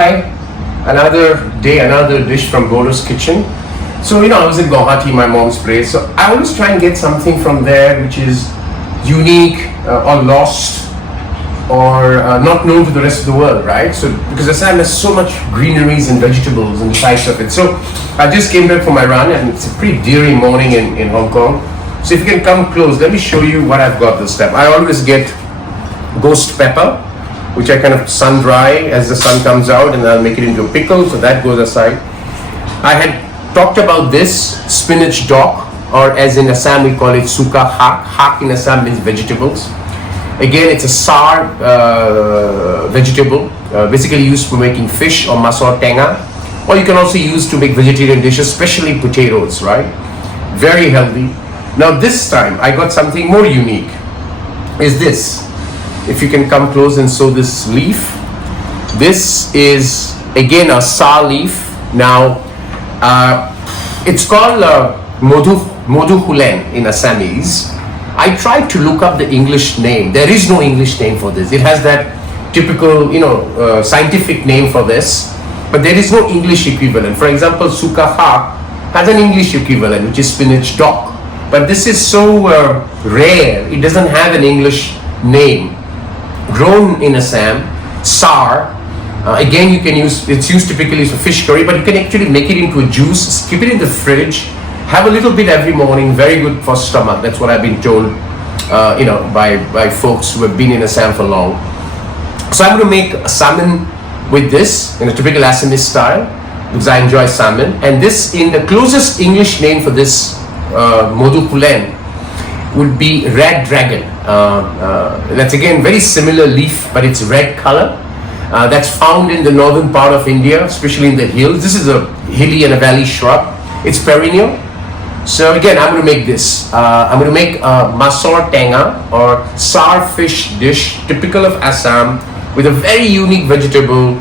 Hi, another day, another dish from Bordo's kitchen. So, I was in Guwahati, my mom's place. So, I always try and get something from there which is unique or lost or not known to the rest of the world, right? So, because Assam has so much greeneries and vegetables and the size of it. So, I just came back from my run and it's a pretty dreary morning in Hong Kong. So, if you can come close, let me show you what I've got this time. I always get ghost pepper, which I kind of sun dry as the sun comes out, and I'll make it into a pickle, so that goes aside. I had talked about this Spinach Dock, or as in Assam we call it suka hak. Hak in Assam means vegetables. Again, it's a sour vegetable, basically used for making fish or Masor Tenga, or you can also use to make vegetarian dishes, especially potatoes, right? Very healthy. Now this time I got something more unique, is this. If you can come close and show this leaf. This is again a sour leaf. Now it's called Madhuxulen in Assamese. I tried to look up the English name. There is no English name for this. It has that typical, scientific name for this, but there is no English equivalent. For example, suka hak has an English equivalent, which is Spinach Dock. But this is so rare, it doesn't have an English name. Grown in Assam, sour. Again, you can use, it's used typically for fish curry, but you can actually make it into a juice, keep it in the fridge, have a little bit every morning, very good for stomach. That's what I've been told, by folks who have been in Assam for long. So I'm going to make a salmon with this in a typical Assamese style, because I enjoy salmon. And this, in the closest English name for this Madhuxulen, would be red dragon. That's again very similar leaf, but it's red color. That's found in the northern part of India, especially in the hills. This is a hilly and a valley shrub. It's perennial. So again, I'm going to make this. I'm going to make a Masor Tenga or sour fish dish typical of Assam with a very unique vegetable,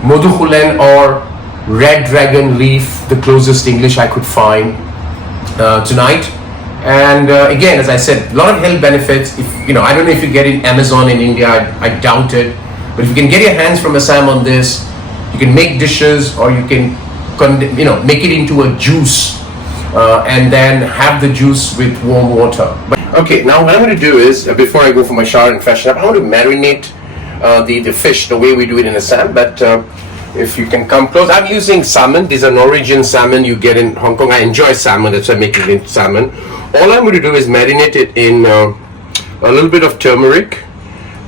Madhuxulen or red dragon leaf, the closest English I could find tonight. And again, as I said, a lot of health benefits. If I don't know if you get in Amazon in India, I doubt it. But if you can get your hands from Assam on this, you can make dishes, or you can, make it into a juice, and then have the juice with warm water. But, okay, now what I'm going to do is, before I go for my shower and freshen up, I want to marinate the fish the way we do it in Assam. But if you can come close, I'm using salmon. These are Norwegian salmon you get in Hong Kong. I enjoy salmon, that's why I'm making it salmon. All I'm going to do is marinate it in a little bit of turmeric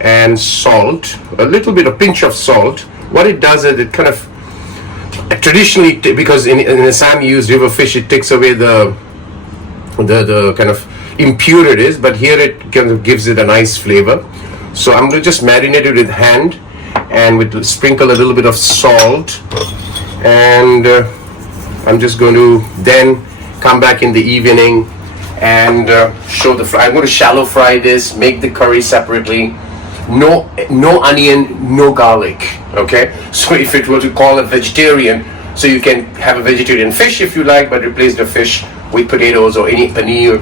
and salt, a little bit, a pinch of salt. What it does is it kind of, traditionally, because in Assam you use river fish, it takes away the kind of impurities, but here it kind of gives it a nice flavor. So I'm going to just marinate it with hand and sprinkle a little bit of salt, and I'm just going to then come back in the evening and show the fry. I'm going to shallow fry this, make the curry separately. No onion, no garlic. Okay, so if it were to call it vegetarian, so you can have a vegetarian fish if you like, but replace the fish with potatoes or any paneer,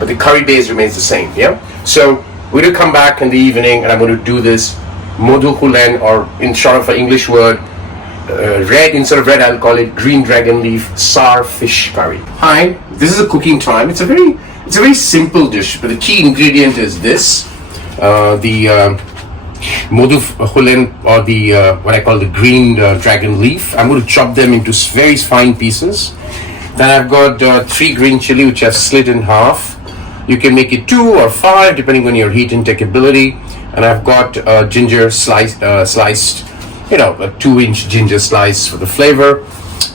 but the curry base remains the same. Yeah. So we're going to come back in the evening, and I'm going to do this Madhuxulen, or in short of an English word, red, instead of red I'll call it green dragon leaf sour fish curry. Hi, this is a cooking time. It's a very simple dish, but the key ingredient is this, the Madhuxulen, or the what I call the green dragon leaf. I'm going to chop them into very fine pieces. Then I've got 3 green chili which I've slit in half. You can make it 2 or 5 depending on your heat intake ability. And I've got ginger sliced, a 2-inch ginger slice for the flavor.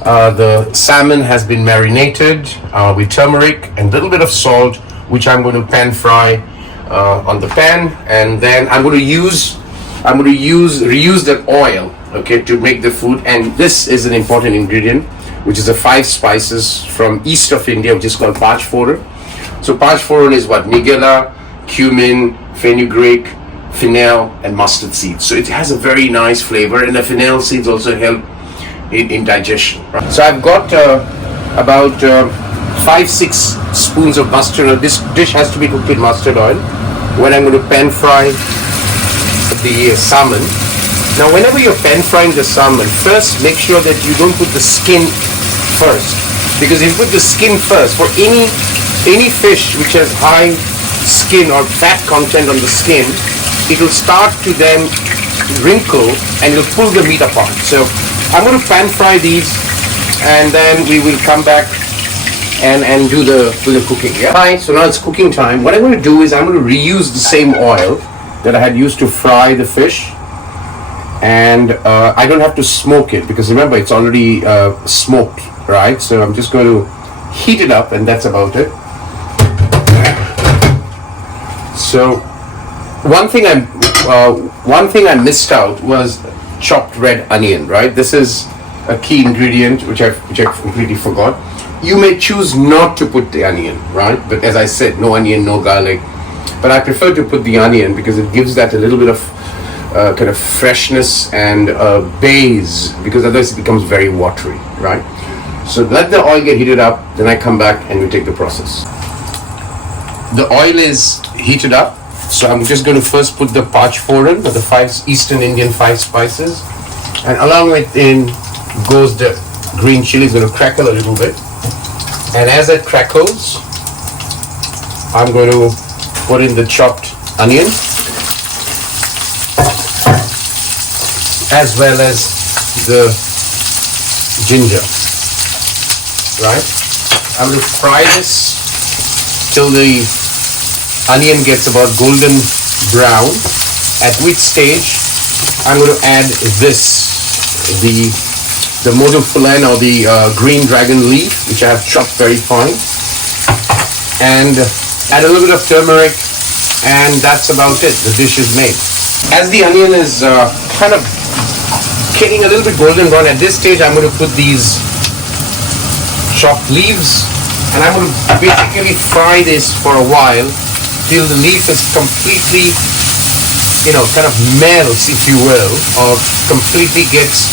The salmon has been marinated with turmeric and a little bit of salt, which I'm going to pan fry on the pan, and then I'm going to reuse that oil, okay, to make the food. And this is an important ingredient, which is the 5 spices from east of India, which is called Phoron. So Phoron is what? Nigella, cumin, fenugreek, fennel, and mustard seeds. So it has a very nice flavor, and the fennel seeds also help in digestion. Right? So I've got about 5-6 spoons of mustard oil. This dish has to be cooked in mustard oil. When I'm going to pan fry the salmon, Now whenever you're pan frying the salmon, first make sure that you don't put the skin first, because if you put the skin first, for any fish which has high skin or fat content on the skin, it will start to then wrinkle and it'll pull the meat apart. So I'm going to pan fry these, and then we will come back and do the cooking. Yeah. Right, so now it's cooking time. What I'm going to do is I'm going to reuse the same oil that I had used to fry the fish, and I don't have to smoke it because remember it's already smoked, right? So I'm just going to heat it up, and that's about it. So one thing I missed out was chopped red onion, right? This is a key ingredient which I completely forgot. You may choose not to put the onion, right? But as I said, no onion, no garlic. But I prefer to put the onion because it gives that a little bit of kind of freshness and base, because otherwise it becomes very watery, right? So let the oil get heated up, then I come back and we take the process. The oil is heated up, so I'm just going to first put the Panch Phoron, the 5 Eastern Indian 5 spices, and along with in goes the green chili. It's going to crackle a little bit, and as it crackles, I'm going to put in the chopped onion as well as the ginger, right? I'm going to fry this till the onion gets about golden brown, at which stage I'm going to add this, the Madhuxulen or the green dragon leaf, which I have chopped very fine, and add a little bit of turmeric, and that's about it. The dish is made. As the onion is kind of getting a little bit golden brown, at this stage I'm going to put these chopped leaves, and I'm going to basically fry this for a while till the leaf is completely, kind of melts, if you will, or completely gets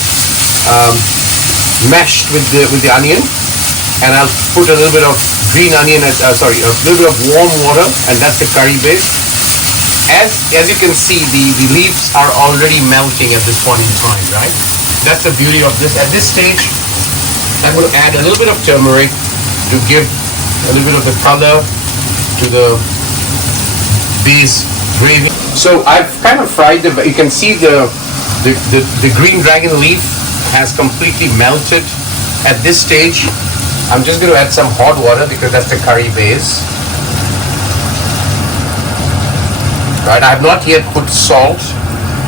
mashed with the onion. And I'll put a little bit of green onion, a little bit of warm water, and that's the curry base. As you can see, the leaves are already melting at this point in time, right? That's the beauty of this. At this stage, I'm going to add a little bit of turmeric to give a little bit of the color to the base gravy. So I've kind of fried you can see the green dragon leaf has completely melted. At this stage, I'm just going to add some hot water because that's the curry base. Right, I have not yet put salt,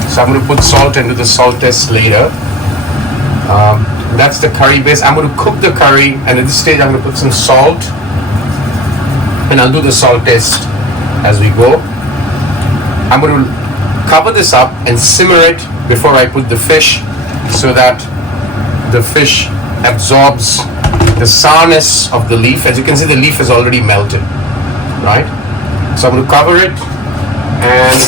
so I'm going to put salt into the salt test later. That's the curry base. I'm going to cook the curry, and at this stage I'm going to put some salt, and I'll do the salt test as we go. I'm going to cover this up and simmer it before I put the fish, so that the fish absorbs the sourness of the leaf. As you can see, the leaf is already melted, right? So I'm going to cover it and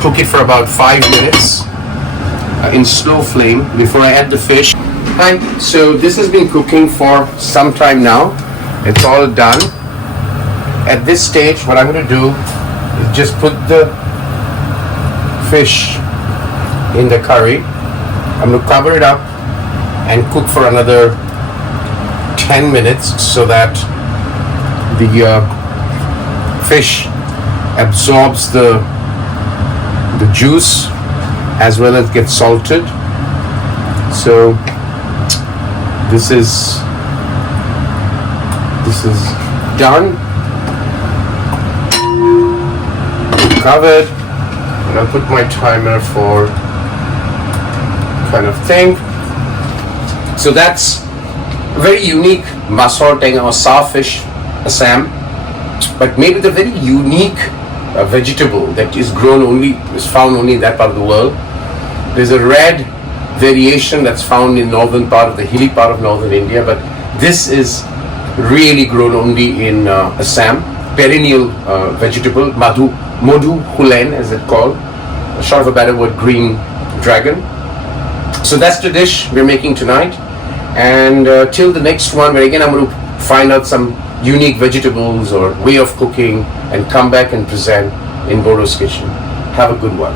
cook it for about 5 minutes in slow flame before I add the fish. Right, so this has been cooking for some time now. It's all done. At this stage, what I'm going to do is just put the fish in the curry. I'm going to cover it up and cook for another 10 minutes so that the fish absorbs the juice as well as gets salted. So this is done, covered, and I'll put my timer for kind of thing. So that's a very unique Masor Tenga or sour fish, Assam, but made with a very unique vegetable that is found only in that part of the world. There's a red variation that's found in northern part of the hilly part of northern India, but this is really grown only in Assam. Perennial vegetable, Madhuxulen as it's called, short of a better word, green dragon. So that's the dish we're making tonight, and till the next one, where again I'm going to find out some unique vegetables or way of cooking and come back and present in Bordo's kitchen. Have a good one.